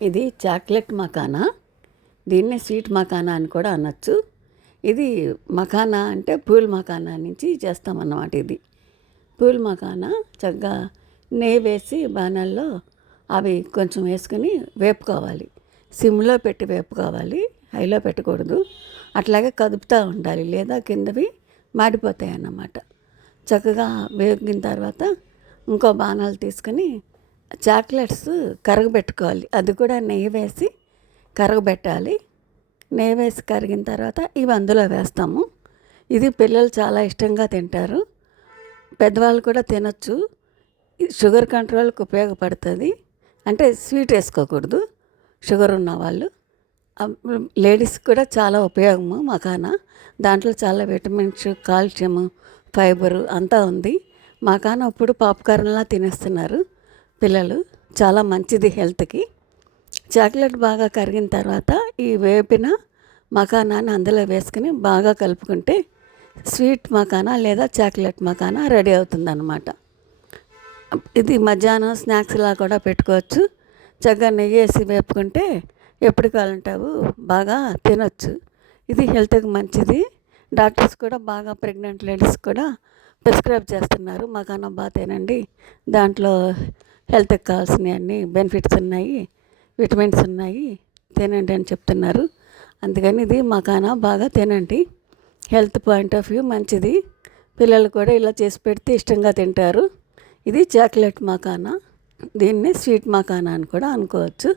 ఇది చాక్లెట్ మకానా. దీన్నే స్వీట్ మకానా అని కూడా అనొచ్చు. ఇది మకానా అంటే పూల్ మకానా నుంచి చేస్తామన్నమాట. ఇది పూల్ మకానా చక్కగా నెయ్యి వేసి బాణాల్లో అవి కొంచెం వేసుకుని వేపుకోవాలి. సిమ్లో పెట్టి వేపుకోవాలి, హైలో పెట్టకూడదు. అట్లాగే కదుపుతూ ఉండాలి, లేదా కిందవి మాడిపోతాయి అన్నమాట. చక్కగా వేగిన తర్వాత ఇంకో బాణాలు తీసుకుని చాక్లెట్స్ కరగబెట్టుకోవాలి. అది కూడా నెయ్యి వేసి కరగబెట్టాలి. నెయ్యి వేసి కరిగిన తర్వాత ఇవి అందులో వేస్తాము. ఇది పిల్లలు చాలా ఇష్టంగా తింటారు, పెద్దవాళ్ళు కూడా తినచ్చు. షుగర్ కంట్రోల్కి ఉపయోగపడుతుంది. అంటే స్వీట్ వేసుకోకూడదు, షుగర్ ఉన్నవాళ్ళు. లేడీస్కి కూడా చాలా ఉపయోగము మకానా. దాంట్లో చాలా విటమిన్స్, కాల్షియము, ఫైబరు అంతా ఉంది. మకానా ఇప్పుడు పాప్కార్న్లా తినేస్తున్నారు పిల్లలు. చాలా మంచిది హెల్త్కి. చాక్లెట్ బాగా కరిగిన తర్వాత ఈ వేపిన మకానాన్ని అందులో వేసుకుని బాగా కలుపుకుంటే స్వీట్ మకానా లేదా చాక్లెట్ మకానా రెడీ అవుతుందన్నమాట. ఇది మధ్యాహ్నం స్నాక్స్లా కూడా పెట్టుకోవచ్చు. చక్కగా నెయ్యి వేసి వేపుకుంటే ఎప్పుడు కావాలంటావు బాగా తినొచ్చు. ఇది హెల్త్కి మంచిది. డాక్టర్స్ కూడా బాగా ప్రెగ్నెంట్ లేడీస్ కూడా ప్రిస్క్రైబ్ చేస్తున్నారు. మకానా బాగా తినండి, దాంట్లో హెల్త్కి కావాల్సినవి అన్నీ బెనిఫిట్స్ ఉన్నాయి, విటమిన్స్ ఉన్నాయి, తినండి అని చెప్తున్నారు. అందుకని ఇది మకానా బాగా తినండి. హెల్త్ పాయింట్ ఆఫ్ వ్యూ మంచిది. పిల్లలు కూడా ఇలా చేసి పెడితే ఇష్టంగా తింటారు. ఇది చాక్లెట్ మకానా. దీన్ని స్వీట్ మకానా అని కూడా అనుకోవచ్చు.